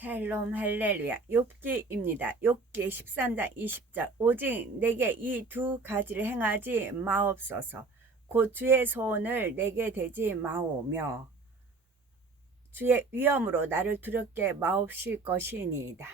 샬롬 할렐루야. 욥기입니다. 욥기 13장 20절. 오직 내게 이 두 가지를 행하지 마옵소서. 곧 주의 소원을 내게 대지 마오며 주의 위엄으로 나를 두렵게 마옵실 것이니이다.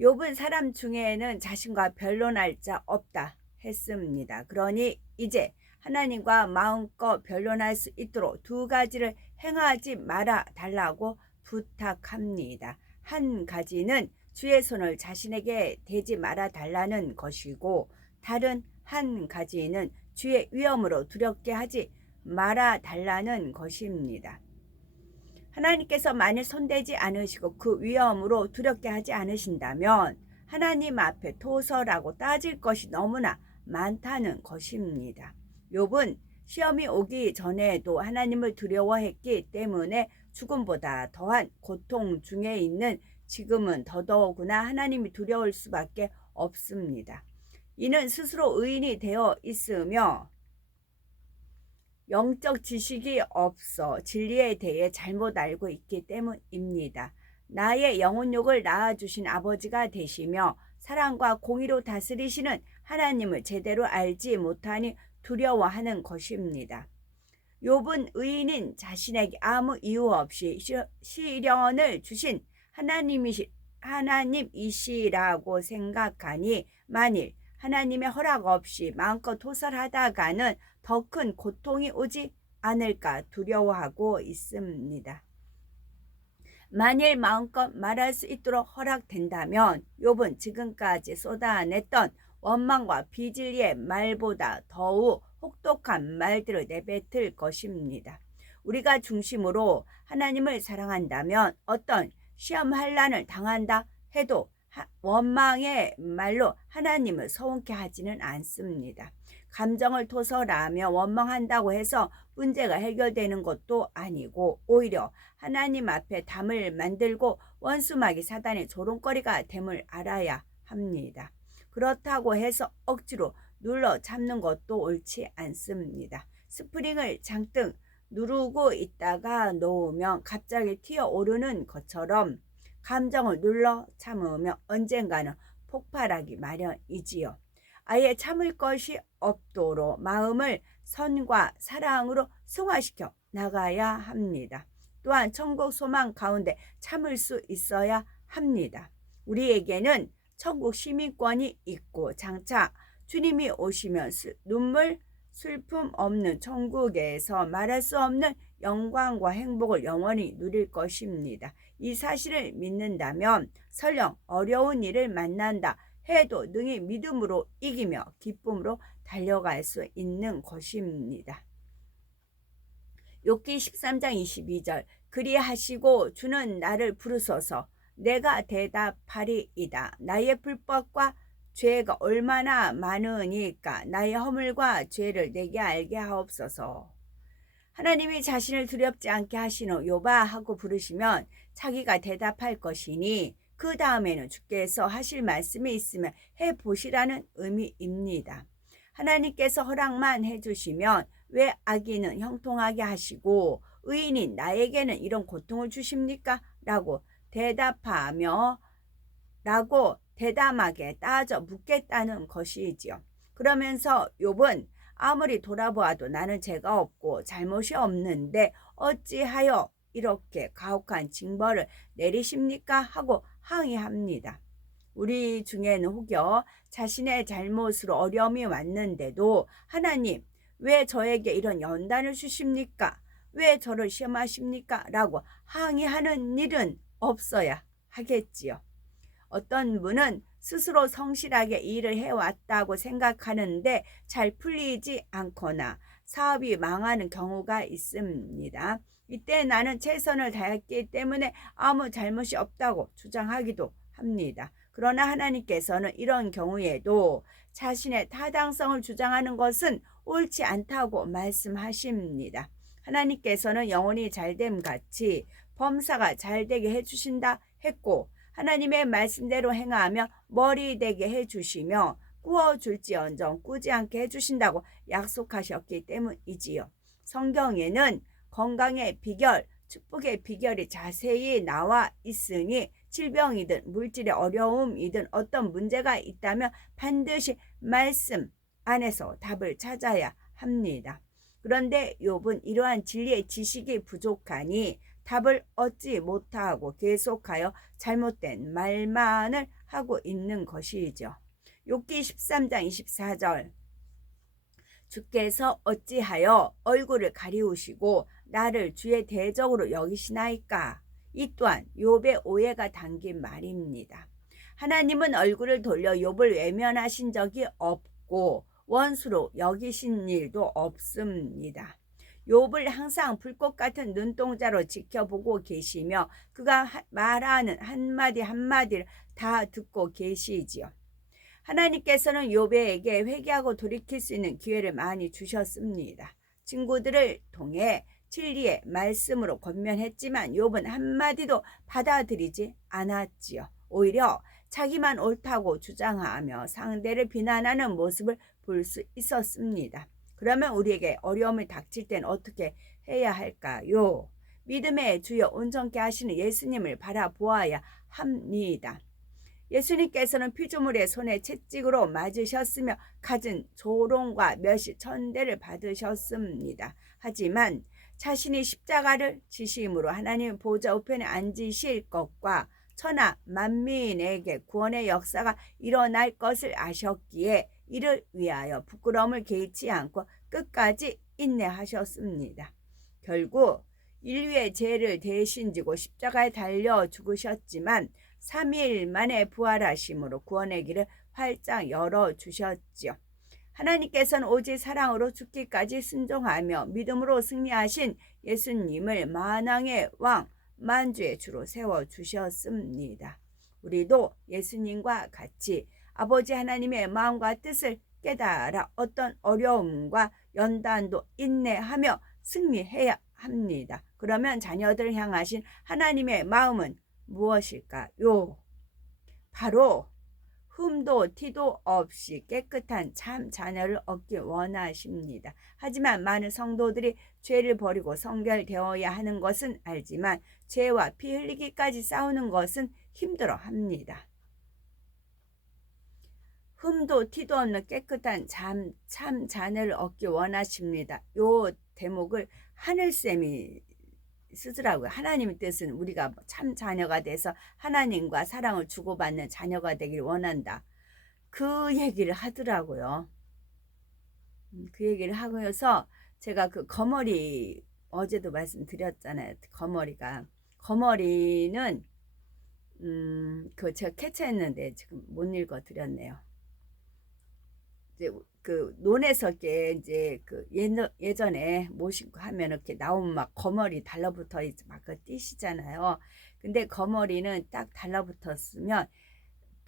욥은 사람 중에는 자신과 변론할 자 없다 했습니다. 그러니 이제 하나님과 마음껏 변론할 수 있도록 두 가지를 행하지 말아 달라고 부탁합니다. 한 가지는 주의 손을 자신에게 대지 말아 달라는 것이고, 다른 한 가지는 주의 위엄으로 두렵게 하지 말아 달라는 것입니다. 하나님께서 만일 손대지 않으시고 그 위엄으로 두렵게 하지 않으신다면 하나님 앞에 토설하고 따질 것이 너무나 많다는 것입니다. 욥은 시험이 오기 전에도 하나님을 두려워했기 때문에 죽음보다 더한 고통 중에 있는 지금은 더더구나 하나님이 두려울 수밖에 없습니다. 이는 스스로 의인이 되어 있으며 영적 지식이 없어 진리에 대해 잘못 알고 있기 때문입니다. 나의 영혼욕을 낳아주신 아버지가 되시며 사랑과 공의로 다스리시는 하나님을 제대로 알지 못하니 두려워하는 것입니다. 욥은 의인인 자신에게 아무 이유 없이 시련을 주신 하나님이시라고 생각하니 만일 하나님의 허락 없이 마음껏 토설하다가는 더 큰 고통이 오지 않을까 두려워하고 있습니다. 만일 마음껏 말할 수 있도록 허락된다면 욥은 지금까지 쏟아냈던 원망과 비질리의 말보다 더욱 혹독한 말들을 내뱉을 것입니다. 우리가 중심으로 하나님을 사랑한다면 어떤 시험 환난을 당한다 해도 원망의 말로 하나님을 서운케 하지는 않습니다. 감정을 토설하며 원망한다고 해서 문제가 해결되는 것도 아니고 오히려 하나님 앞에 담을 만들고 원수마귀 사단의 조롱거리가 됨을 알아야 합니다. 그렇다고 해서 억지로 눌러 참는 것도 옳지 않습니다. 스프링을 잔뜩 누르고 있다가 놓으면 갑자기 튀어오르는 것처럼 감정을 눌러 참으면 언젠가는 폭발하기 마련이지요. 아예 참을 것이 없도록 마음을 선과 사랑으로 승화시켜 나가야 합니다. 또한 천국 소망 가운데 참을 수 있어야 합니다. 우리에게는 천국 시민권이 있고 장차 주님이 오시면 눈물, 슬픔 없는 천국에서 말할 수 없는 영광과 행복을 영원히 누릴 것입니다. 이 사실을 믿는다면 설령 어려운 일을 만난다 해도 능히 믿음으로 이기며 기쁨으로 달려갈 수 있는 것입니다. 욥기 13장 22절. 그리하시고 주는 나를 부르소서 내가 대답하리이다. 나의 불법과 죄가 얼마나 많으니까 나의 허물과 죄를 내게 알게 하옵소서. 하나님이 자신을 두렵지 않게 하시는 욥아 하고 부르시면 자기가 대답할 것이니 그 다음에는 주께서 하실 말씀이 있으면 해보시라는 의미입니다. 하나님께서 허락만 해주시면 왜 악인은 형통하게 하시고 의인인 나에게는 이런 고통을 주십니까? 라고 대담하게 따져 묻겠다는 것이지요. 그러면서 욥은 아무리 돌아보아도 나는 죄가 없고 잘못이 없는데 어찌하여 이렇게 가혹한 징벌을 내리십니까? 하고 항의합니다. 우리 중에는 혹여 자신의 잘못으로 어려움이 왔는데도 하나님 왜 저에게 이런 연단을 주십니까? 왜 저를 시험하십니까? 라고 항의하는 일은 없어야 하겠지요. 어떤 분은 스스로 성실하게 일을 해왔다고 생각하는데 잘 풀리지 않거나 사업이 망하는 경우가 있습니다. 이때 나는 최선을 다했기 때문에 아무 잘못이 없다고 주장하기도 합니다. 그러나 하나님께서는 이런 경우에도 자신의 타당성을 주장하는 것은 옳지 않다고 말씀하십니다. 하나님께서는 영혼이 잘됨 같이 범사가 잘되게 해주신다 했고 하나님의 말씀대로 행하며 머리 되게 해주시며 꾸어줄지언정 꾸지 않게 해주신다고 약속하셨기 때문이지요. 성경에는 건강의 비결 축복의 비결이 자세히 나와 있으니 질병이든 물질의 어려움이든 어떤 문제가 있다면 반드시 말씀 안에서 답을 찾아야 합니다. 그런데 욥은 이러한 진리의 지식이 부족하니 답을 얻지 못하고 계속하여 잘못된 말만을 하고 있는 것이죠. 욥기 13장 24절 주께서 어찌하여 얼굴을 가리우시고 나를 주의 대적으로 여기시나이까. 이 또한 욥의 오해가 담긴 말입니다. 하나님은 얼굴을 돌려 욥을 외면하신 적이 없고 원수로 여기신 일도 없습니다. 욥을 항상 불꽃 같은 눈동자로 지켜보고 계시며 그가 말하는 한마디 한마디를 다 듣고 계시지요. 하나님께서는 욥에게 회개하고 돌이킬 수 있는 기회를 많이 주셨습니다. 친구들을 통해 진리의 말씀으로 권면했지만 욥은 한마디도 받아들이지 않았지요. 오히려 자기만 옳다고 주장하며 상대를 비난하는 모습을 볼 수 있었습니다. 그러면 우리에게 어려움을 닥칠 땐 어떻게 해야 할까요? 믿음의 주여 온전케 하시는 예수님을 바라보아야 합니다. 예수님께서는 피조물의 손에 채찍으로 맞으셨으며 갖은 조롱과 멸시 천대를 받으셨습니다. 하지만 자신이 십자가를 지심으로 하나님 보좌 우편에 앉으실 것과 천하 만민에게 구원의 역사가 일어날 것을 아셨기에 이를 위하여 부끄러움을 개의치 않고 끝까지 인내하셨습니다. 결국 인류의 죄를 대신 지고 십자가에 달려 죽으셨지만 3일 만에 부활하심으로 구원의 길을 활짝 열어주셨지요. 하나님께서는 오직 사랑으로 죽기까지 순종하며 믿음으로 승리하신 예수님을 만왕의 왕, 만주의 주로 세워주셨습니다. 우리도 예수님과 같이 아버지 하나님의 마음과 뜻을 깨달아 어떤 어려움과 연단도 인내하며 승리해야 합니다. 그러면 자녀들을 향하신 하나님의 마음은 무엇일까요? 바로 흠도 티도 없이 깨끗한 참 자녀를 얻기 원하십니다. 하지만 많은 성도들이 죄를 버리고 성결되어야 하는 것은 알지만 죄와 피 흘리기까지 싸우는 것은 힘들어합니다. 흠도 티도 없는 깨끗한 참 자녀를 얻기 원하십니다. 요 대목을 하늘쌤이 쓰더라고요. 하나님의 뜻은 우리가 참 자녀가 돼서 하나님과 사랑을 주고받는 자녀가 되길 원한다. 그 얘기를 하더라고요. 그 얘기를 하고서 제가 그 거머리 어제도 말씀드렸잖아요. 거머리는 그 제가 캐치했는데 지금 못 읽어 드렸네요. 이제 그 논에서 이제 그 예전에 모시고 하면 이렇게 나오면 막 거머리 달라붙어 막 뛰시잖아요. 근데 거머리는 딱 달라붙었으면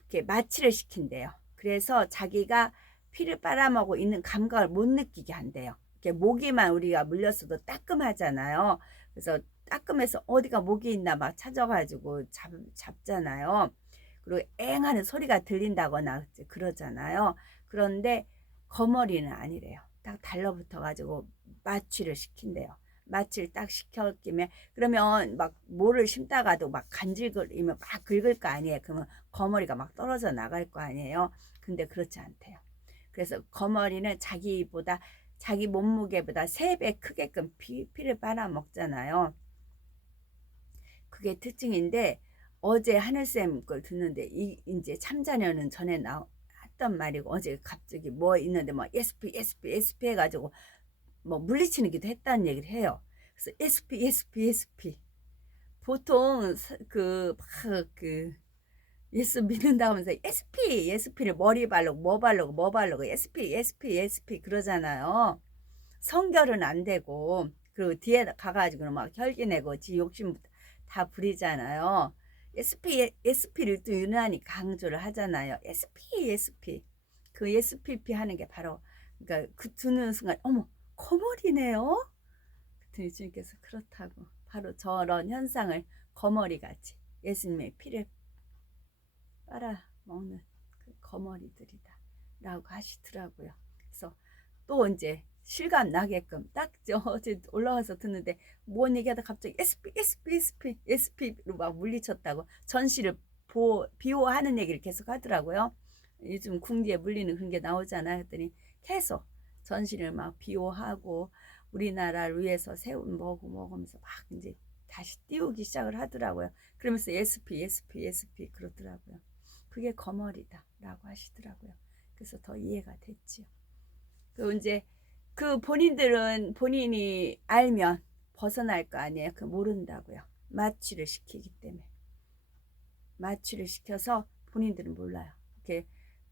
이렇게 마취를 시킨대요. 그래서 자기가 피를 빨아먹고 있는 감각을 못 느끼게 한대요. 이렇게 모기만 우리가 물렸어도 따끔하잖아요. 그래서 따끔해서 어디가 모기 있나 막 찾아가지고 잡잖아요. 그리고 엥 하는 소리가 들린다거나 그러잖아요. 그런데 거머리는 아니래요. 딱 달라붙어 가지고 마취를 시킨대요. 마취를 딱 시켜끼면 그러면 막 뭐를 심다가도 막 간질거리면 막 긁을 거 아니에요. 그러면 거머리가 막 떨어져 나갈 거 아니에요. 근데 그렇지 않대요. 그래서 거머리는 자기 몸무게보다 3배 크게끔 피를 빨아먹잖아요. 그게 특징인데 어제 하늘쌤 걸 듣는데 이제 참자녀는 전에 했던 말이고 어제 갑자기 뭐 있는데 뭐 SP 해가지고 뭐 물리치는 기도 했다는 얘기를 해요. 그래서 SP 보통 그 예수 믿는다 하면서 SP를 머리 바르고 뭐 바르고 SP 그러잖아요. 성결은 안 되고 그리고 뒤에 가가지고 막 혈기 내고 지 욕심 다 부리잖아요. SP를 또 유난히 강조를 하잖아요. SP 그 SPP 하는 게 바로 그러니까 그 듣는 순간 어머 거머리네요. 그랬더니 주님께서 그렇다고 바로 저런 현상을 거머리같이 예수님의 피를 빨아먹는 그 거머리들이다 라고 하시더라고요. 그래서 또 이제 실감 나게끔 딱 어제 올라와서 듣는데 뭔 얘기하다 갑자기 SP로 막 물리쳤다고 전시를 비호하는 얘기를 계속 하더라고요. 요즘 궁지에 물리는 그런 게 나오잖아. 그랬더니 계속 전시를 막 비호하고 우리나라를 위해서 세운 뭐고 하면서 막 이제 다시 띄우기 시작을 하더라고요. 그러면서 SP 그러더라고요. 그게 거머리다 라고 하시더라고요. 그래서 더 이해가 됐지요. 그 이제 그 본인이 알면 벗어날 거 아니에요. 그 모른다고요. 마취를 시키기 때문에. 마취를 시켜서 본인들은 몰라요. 이렇게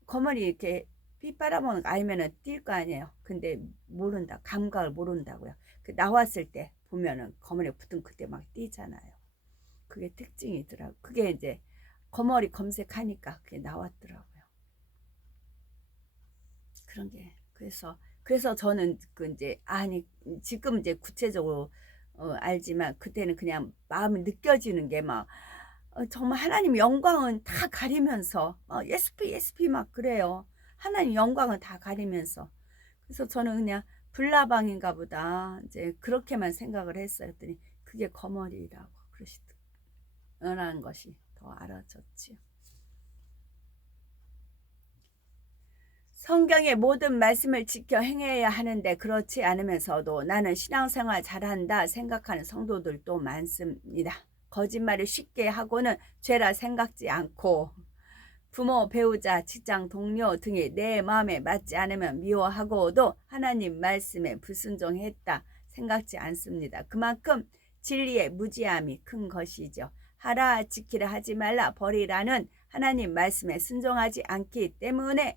거머리 이렇게 피 빨아먹는 거 알면은 뛸 거 아니에요. 근데 모른다. 감각을 모른다고요. 그 나왔을 때 보면은 거머리에 붙은 그때 막 뛰잖아요. 그게 특징이더라고. 그게 이제 거머리 검색하니까 그게 나왔더라고요. 그런 게 그래서 저는 그 이제 아니 지금 이제 구체적으로 알지만 그때는 그냥 마음이 느껴지는 게 막 정말 하나님 영광은 다 가리면서 SP 막 그래요. 하나님 영광은 다 가리면서 그래서 저는 그냥 불나방인가 보다 이제 그렇게만 생각을 했어요. 그랬더니 그게 거머리라고 그러시더라는 것이 더 알아졌지요. 성경의 모든 말씀을 지켜 행해야 하는데 그렇지 않으면서도 나는 신앙생활 잘한다 생각하는 성도들도 많습니다. 거짓말을 쉽게 하고는 죄라 생각지 않고 부모, 배우자, 직장 동료 등이 내 마음에 맞지 않으면 미워하고도 하나님 말씀에 불순종했다 생각지 않습니다. 그만큼 진리의 무지함이 큰 것이죠. 하라 지키라 하지 말라 버리라는 하나님 말씀에 순종하지 않기 때문에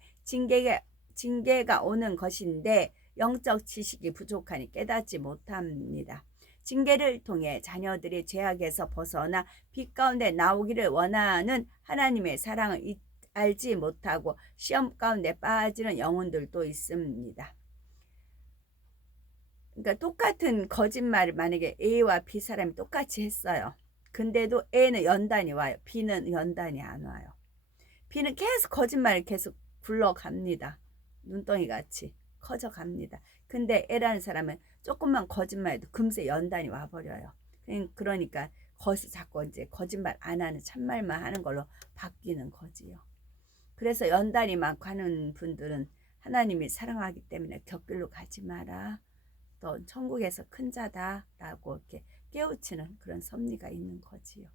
징계가 오는 것인데 영적 지식이 부족하니 깨닫지 못합니다. 징계를 통해 자녀들이 죄악에서 벗어나 빛 가운데 나오기를 원하는 하나님의 사랑을 알지 못하고 시험 가운데 빠지는 영혼들도 있습니다. 그러니까 똑같은 거짓말을 만약에 A와 B 사람이 똑같이 했어요. 근데도 A는 연단이 와요. B는 연단이 안 와요. B는 계속 거짓말을 계속 굴러갑니다. 눈덩이 같이 커져갑니다. 근데 A라는 사람은 조금만 거짓말해도 금세 연단이 와버려요. 그러니까 거기서 자꾸 이제 거짓말 안 하는 참말만 하는 걸로 바뀌는 거지요. 그래서 연단이 많고 하는 분들은 하나님이 사랑하기 때문에 곁길로 가지 마라. 또 천국에서 큰 자다라고 이렇게 깨우치는 그런 섭리가 있는 거지요.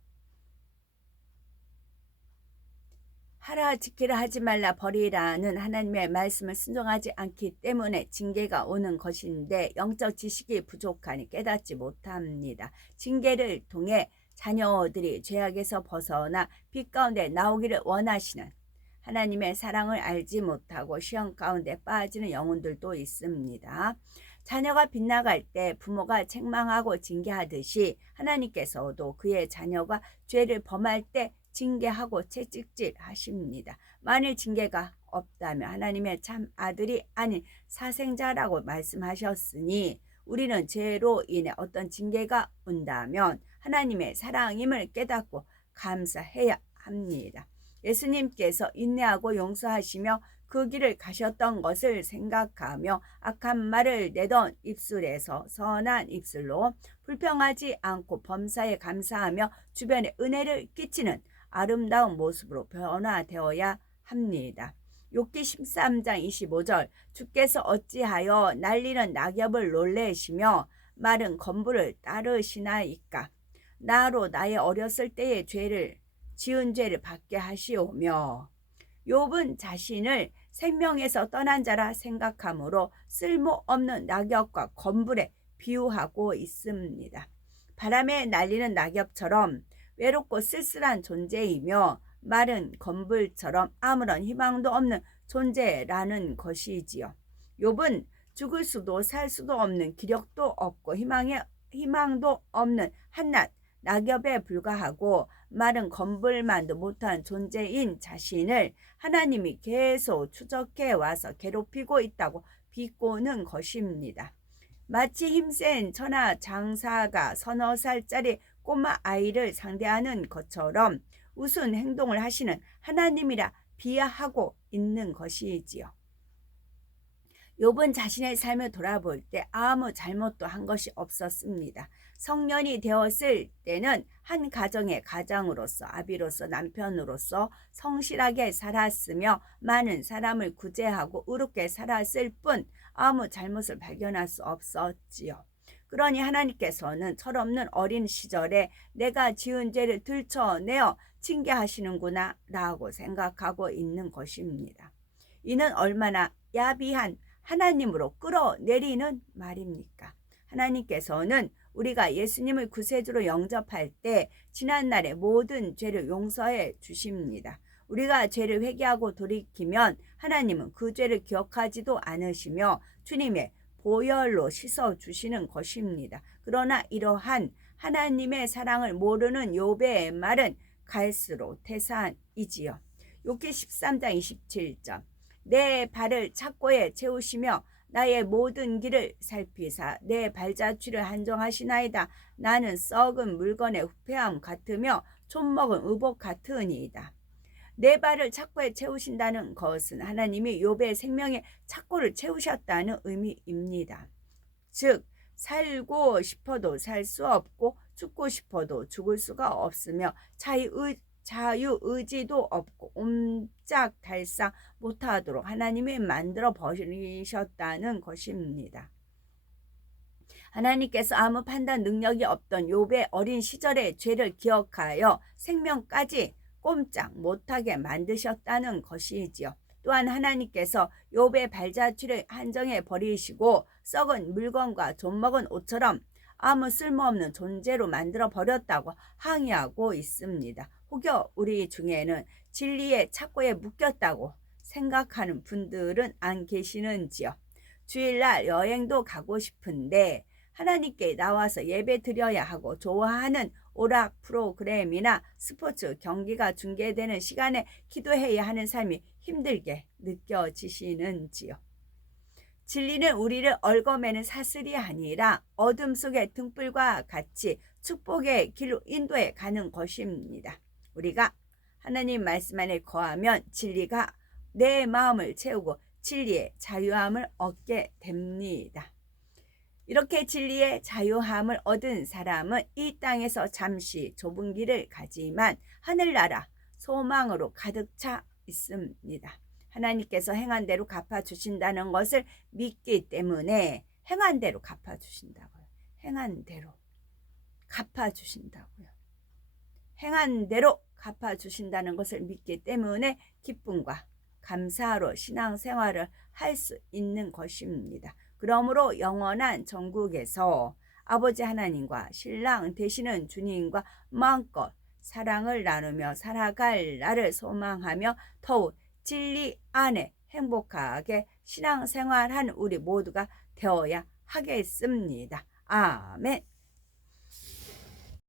하라 지키라 하지 말라 버리라는 하나님의 말씀을 순종하지 않기 때문에 징계가 오는 것인데 영적 지식이 부족하니 깨닫지 못합니다. 징계를 통해 자녀들이 죄악에서 벗어나 빛 가운데 나오기를 원하시는 하나님의 사랑을 알지 못하고 시험 가운데 빠지는 영혼들도 있습니다. 자녀가 빗나갈 때 부모가 책망하고 징계하듯이 하나님께서도 그의 자녀가 죄를 범할 때 징계하고 채찍질 하십니다. 만일 징계가 없다면 하나님의 참 아들이 아닌 사생자라고 말씀하셨으니 우리는 죄로 인해 어떤 징계가 온다면 하나님의 사랑임을 깨닫고 감사해야 합니다. 예수님께서 인내하고 용서하시며 그 길을 가셨던 것을 생각하며 악한 말을 내던 입술에서 선한 입술로 불평하지 않고 범사에 감사하며 주변에 은혜를 끼치는 아름다운 모습으로 변화되어야 합니다. 욥기 13장 25절 주께서 어찌하여 날리는 낙엽을 놀래시며 마른 건부를 따르시나이까. 나로 나의 어렸을 때의 지은 죄를 받게 하시오며. 욥은 자신을 생명에서 떠난 자라 생각하므로 쓸모없는 낙엽과 건불에 비유하고 있습니다. 바람에 날리는 낙엽처럼 외롭고 쓸쓸한 존재이며 마른 건불처럼 아무런 희망도 없는 존재라는 것이지요. 욥은 죽을 수도 살 수도 없는 기력도 없고 희망도 없는 한낱 낙엽에 불과하고 마른 건불만도 못한 존재인 자신을 하나님이 계속 추적해 와서 괴롭히고 있다고 비꼬는 것입니다. 마치 힘센 천하 장사가 서너 살짜리 꼬마 아이를 상대하는 것처럼 우스운 행동을 하시는 하나님이라 비하하고 있는 것이지요. 욥은 자신의 삶을 돌아볼 때 아무 잘못도 한 것이 없었습니다. 성년이 되었을 때는 한 가정의 가장으로서, 아비로서, 남편으로서 성실하게 살았으며 많은 사람을 구제하고 의롭게 살았을 뿐 아무 잘못을 발견할 수 없었지요. 그러니 하나님께서는 철없는 어린 시절에 내가 지은 죄를 들춰내어 징계하시는구나 라고 생각하고 있는 것입니다. 이는 얼마나 야비한 하나님으로 끌어내리는 말입니까? 하나님께서는 우리가 예수님을 구세주로 영접할 때 지난날의 모든 죄를 용서해 주십니다. 우리가 죄를 회개하고 돌이키면 하나님은 그 죄를 기억하지도 않으시며 주님의 보혈로 씻어주시는 것입니다. 그러나 이러한 하나님의 사랑을 모르는 욥의 말은 갈수록 태산이지요. 욥기 13장 27절 내 발을 착고에 채우시며 나의 모든 길을 살피사 내 발자취를 한정하시나이다. 나는 썩은 물건의 후패함 같으며 촌먹은 의복 같으니이다. 내 발을 착고에 채우신다는 것은 하나님이 욥의 생명의 착고를 채우셨다는 의미입니다. 즉 살고 싶어도 살 수 없고 죽고 싶어도 죽을 수가 없으며 자유의지도 없고 옴짝달싹 못하도록 하나님이 만들어 버리셨다는 것입니다. 하나님께서 아무 판단 능력이 없던 욥의 어린 시절의 죄를 기억하여 생명까지 꼼짝 못하게 만드셨다는 것이지요. 또한 하나님께서 욥의 발자취를 한정해 버리시고 썩은 물건과 좀먹은 옷처럼 아무 쓸모없는 존재로 만들어 버렸다고 항의하고 있습니다. 혹여 우리 중에는 진리의 착고에 묶였다고 생각하는 분들은 안 계시는지요? 주일날 여행도 가고 싶은데 하나님께 나와서 예배 드려야 하고 좋아하는 오락 프로그램이나 스포츠 경기가 중계되는 시간에 기도해야 하는 삶이 힘들게 느껴지시는지요? 진리는 우리를 얽어매는 사슬이 아니라 어둠 속의 등불과 같이 축복의 길로 인도해 가는 것입니다. 우리가 하나님 말씀 안에 거하면 진리가 내 마음을 채우고 진리의 자유함을 얻게 됩니다. 이렇게 진리의 자유함을 얻은 사람은 이 땅에서 잠시 좁은 길을 가지만 하늘나라 소망으로 가득 차 있습니다. 하나님께서 행한 대로 갚아주신다는 것을 믿기 때문에 행한 대로 갚아주신다고요. 행한 대로 갚아주신다고요. 행한 대로 갚아주신다는 것을 믿기 때문에 기쁨과 감사로 신앙생활을 할 수 있는 것입니다. 그러므로 영원한 천국에서 아버지 하나님과 신랑 되시는 주님과 마음껏 사랑을 나누며 살아갈 날을 소망하며 더욱 진리 안에 행복하게 신앙생활한 우리 모두가 되어야 하겠습니다. 아멘.